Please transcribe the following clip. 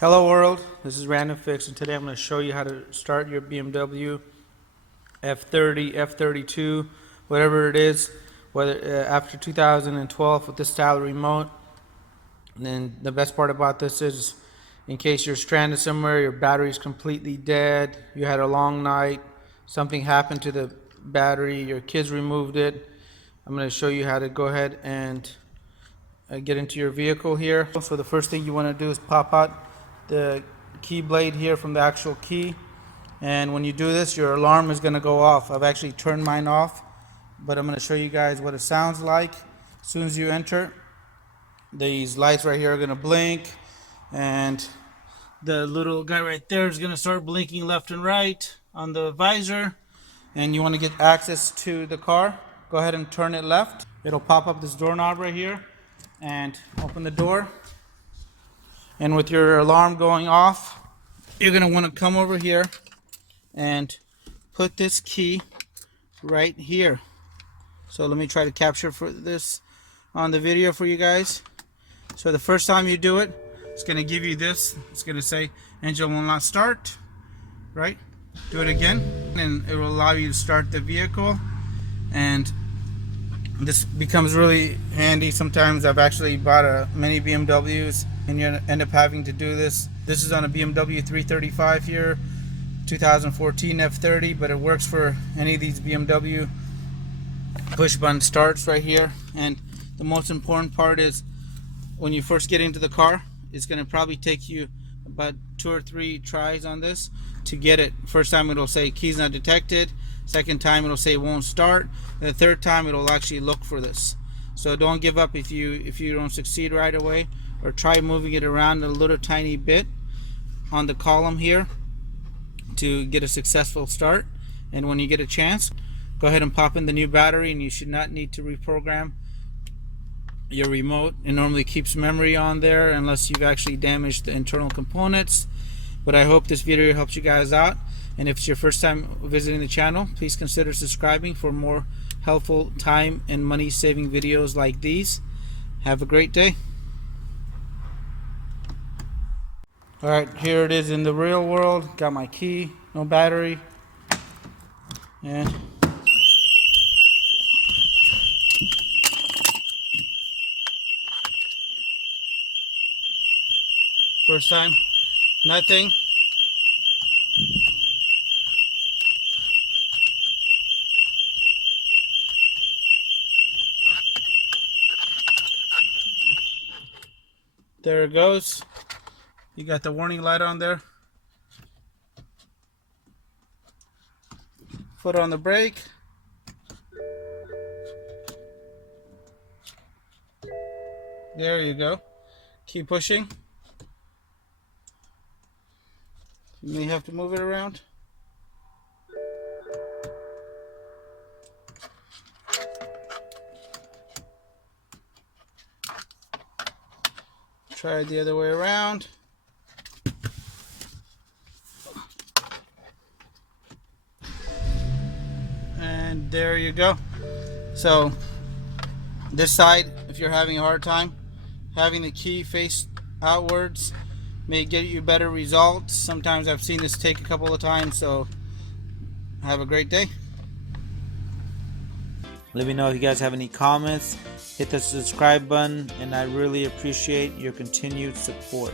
Hello world, this is RandomFIX, and today I'm going to show you how to start your BMW F30, F32, whatever it is, whether after 2012 with this style remote. And then the best part about this is, in case you're stranded somewhere, your battery's completely dead, you had a long night, something happened to the battery, your kids removed it. I'm going to show you how to go ahead and get into your vehicle here. So the first thing you want to do is pop out the key blade here from the actual key, and when you do this, your alarm is going to go off. I've actually turned mine off, but I'm going to show you guys what it sounds like. As soon as you enter, these lights right here are going to blink, and the little guy right there is going to start blinking left and right on the visor. And you want to get access to the car, go ahead and turn it left. It'll pop up this doorknob right here and open the door. And with your alarm going off, you're going to want to come over here and put this key right here. So let me try to capture for this on the video for you guys. So the first time you do it, it's going to give you this. It's going to say engine will not start, right? Do it again and it will allow you to start the vehicle. And this becomes really handy. Sometimes I've actually bought many BMWs and you end up having to do this. This is on a BMW 335 here, 2014 F30, but it works for any of these BMW push button starts right here. And the most important part is when you first get into the car, it's going to probably take you about 2 or 3 tries on this to get it. First time it'll say keys not detected, second time it'll say it won't start, and the third time it'll actually look for this. So don't give up if you don't succeed right away, or try moving it around a little tiny bit on the column here to get a successful start. And when you get a chance, go ahead and pop in the new battery, and you should not need to reprogram your remote. It normally keeps memory on there unless you've actually damaged the internal components. But I hope this video helps you guys out, and if it's your first time visiting the channel, please consider subscribing for more helpful time and money saving videos like these. Have a great day. Alright, here it is in the real world. Got my key, no battery, and first time, nothing. There it goes. You got the warning light on there. Foot on the brake. There you go. Keep pushing. You may have to move it around. Try it the other way around. And there you go. So this side, if you're having a hard time, having the key face outwards may get you better results. Sometimes I've seen this take a couple of times. So have a great day. Let me know if you guys have any comments. Hit the subscribe button, and I really appreciate your continued support.